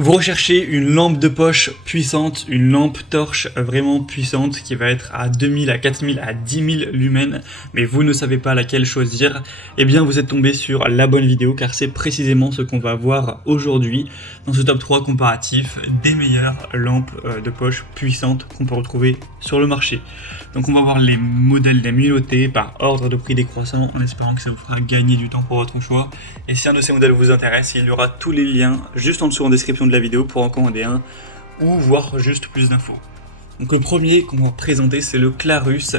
Vous recherchez une lampe de poche puissante, une lampe torche vraiment puissante qui va être à 2000, à 4000, à 10 000 lumens, mais vous ne savez pas laquelle choisir, eh bien vous êtes tombé sur la bonne vidéo car c'est précisément ce qu'on va voir aujourd'hui dans ce top 3 comparatif des meilleures lampes de poche puissantes qu'on peut retrouver sur le marché. Donc on va voir les modèles des mieux notés par ordre de prix décroissant en espérant que ça vous fera gagner du temps pour votre choix. Et si un de ces modèles vous intéresse, il y aura tous les liens juste en dessous en description de la vidéo pour en commander un ou voir juste plus d'infos. Donc le premier qu'on va présenter, c'est le Clarus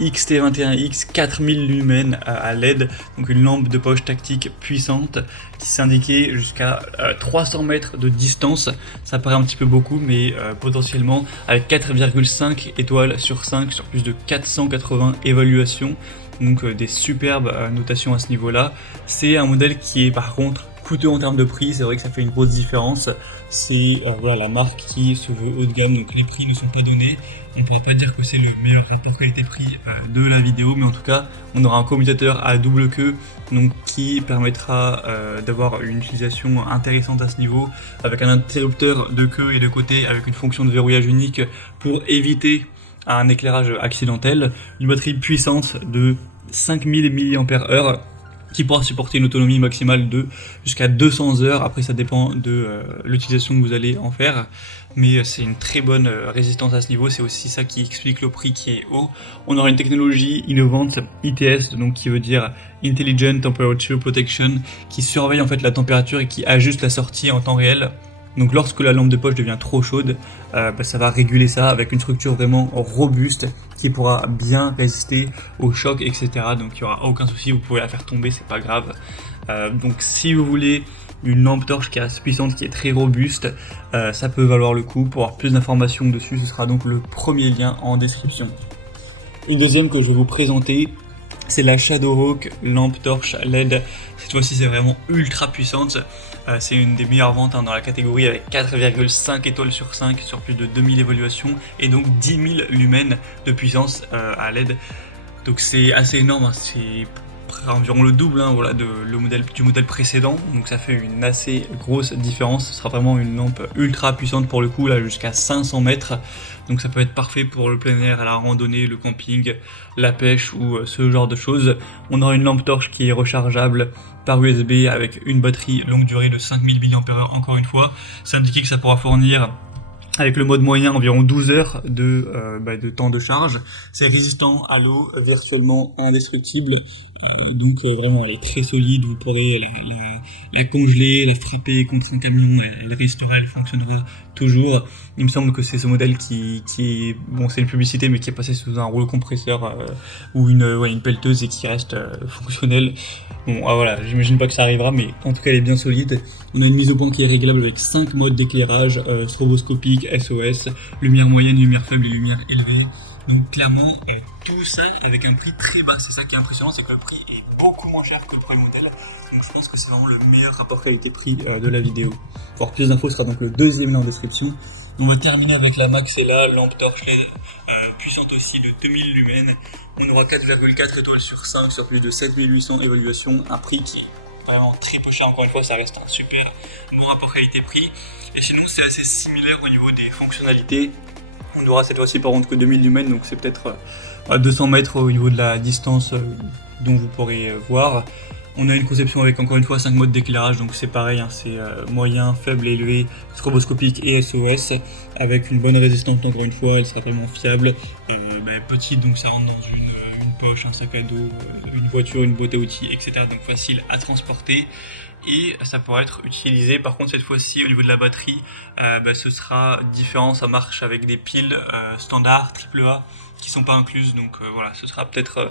XT21X 4000 lumens à LED, donc une lampe de poche tactique puissante qui s'indiquait jusqu'à 300 mètres de distance. Ça paraît un petit peu beaucoup, mais potentiellement avec 4,5 étoiles sur 5 sur plus de 480 évaluations, donc des superbes notations à ce niveau-là. C'est un modèle qui est par contre coûteux en termes de prix, c'est vrai que ça fait une grosse différence. C'est voilà, la marque qui se veut haut de gamme, donc les prix ne sont pas donnés. On ne pourra pas dire que c'est le meilleur rapport qualité-prix de la vidéo, mais en tout cas, on aura un commutateur à double queue, donc qui permettra d'avoir une utilisation intéressante à ce niveau, avec un interrupteur de queue et de côté, avec une fonction de verrouillage unique pour éviter un éclairage accidentel, une batterie puissante de 5000 mAh, qui pourra supporter une autonomie maximale de jusqu'à 200 heures. Après, ça dépend de l'utilisation que vous allez en faire, mais c'est une très bonne résistance à ce niveau. C'est aussi ça qui explique le prix qui est haut. On aura une technologie innovante ITS, donc qui veut dire Intelligent Temperature Protection, qui surveille en fait la température et qui ajuste la sortie en temps réel. Donc lorsque la lampe de poche devient trop chaude, ça va réguler ça avec une structure vraiment robuste qui pourra bien résister aux chocs, etc. Donc il n'y aura aucun souci, vous pouvez la faire tomber, c'est pas grave. Donc si vous voulez une lampe torche qui est assez puissante, qui est très robuste, ça peut valoir le coup. Pour avoir plus d'informations dessus, ce sera donc le premier lien en description. Une deuxième que je vais vous présenter, c'est la Shadowhawk lampe torche LED. Cette fois-ci, c'est vraiment ultra puissante. C'est une des meilleures ventes dans la catégorie avec 4,5 étoiles sur 5 sur plus de 2000 évaluations et donc 10 000 lumens de puissance à LED. Donc c'est assez énorme, hein. C'est environ le double voilà, du modèle précédent, donc ça fait une assez grosse différence. Ce sera vraiment une lampe ultra puissante pour le coup, là jusqu'à 500 mètres, donc ça peut être parfait pour le plein air, la randonnée, le camping, la pêche ou ce genre de choses. On aura une lampe torche qui est rechargeable par USB avec une batterie longue durée de 5000 mAh. Encore une fois, c'est indiqué que ça pourra fournir avec le mode moyen environ 12 heures de temps de charge. C'est résistant à l'eau, virtuellement indestructible, donc vraiment elle est très solide. Vous pourrez la congeler, la frapper contre un camion, elle restera, elle fonctionnera toujours. Il me semble que c'est ce modèle qui est, bon, c'est une publicité, mais qui est passé sous un rouleau compresseur ou une pelleteuse et qui reste fonctionnel. Bon, voilà, j'imagine pas que ça arrivera, mais en tout cas elle est bien solide. On a une mise au point qui est réglable avec 5 modes d'éclairage, stroboscopique, SOS, lumière moyenne, lumière faible et lumière élevée. Donc clairement, tout ça avec un prix très bas. C'est ça qui est impressionnant, c'est que le prix est beaucoup moins cher que le premier modèle. Donc je pense que c'est vraiment le meilleur rapport qualité-prix de la vidéo. Pour avoir plus d'infos, ce sera donc le deuxième lien en description. On va terminer avec la Maxella lampe torche LED, puissante aussi de 2000 lumens. On aura 4,4 étoiles sur 5 sur plus de 7800 évaluations. Un prix qui est vraiment très peu cher. Encore une fois, ça reste un super bon rapport qualité-prix. Et sinon, c'est assez similaire au niveau des fonctionnalités. On aura cette fois-ci par contre que 2000 lumens, donc c'est peut-être à 200 mètres au niveau de la distance dont vous pourrez voir. On a une conception avec encore une fois 5 modes d'éclairage, donc c'est pareil, hein, c'est moyen, faible, élevé, stroboscopique et SOS, avec une bonne résistance encore une fois, elle sera vraiment fiable, petite, donc ça rentre dans une poche, un sac à dos, une voiture, une boîte à outils, etc. Donc facile à transporter. Et ça pourra être utilisé, par contre cette fois-ci au niveau de la batterie, ce sera différent, ça marche avec des piles standard AAA qui sont pas incluses, donc voilà, ce sera peut-être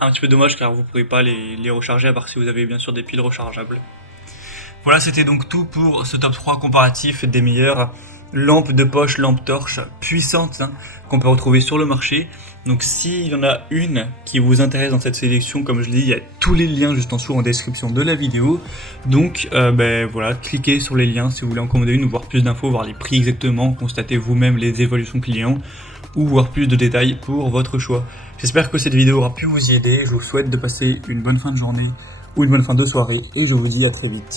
un petit peu dommage car vous ne pourrez pas les recharger à part si vous avez bien sûr des piles rechargeables. Voilà, c'était donc tout pour ce top 3 comparatif des meilleures lampes de poche, lampes torches puissantes qu'on peut retrouver sur le marché. Donc s'il y en a une qui vous intéresse dans cette sélection, comme je l'ai dit, il y a tous les liens juste en dessous en description de la vidéo. Donc voilà, cliquez sur les liens si vous voulez en commander une ou voir plus d'infos, voir les prix exactement, constater vous-même les évaluations clients ou voir plus de détails pour votre choix. J'espère que cette vidéo aura pu vous y aider. Je vous souhaite de passer une bonne fin de journée ou une bonne fin de soirée et je vous dis à très vite.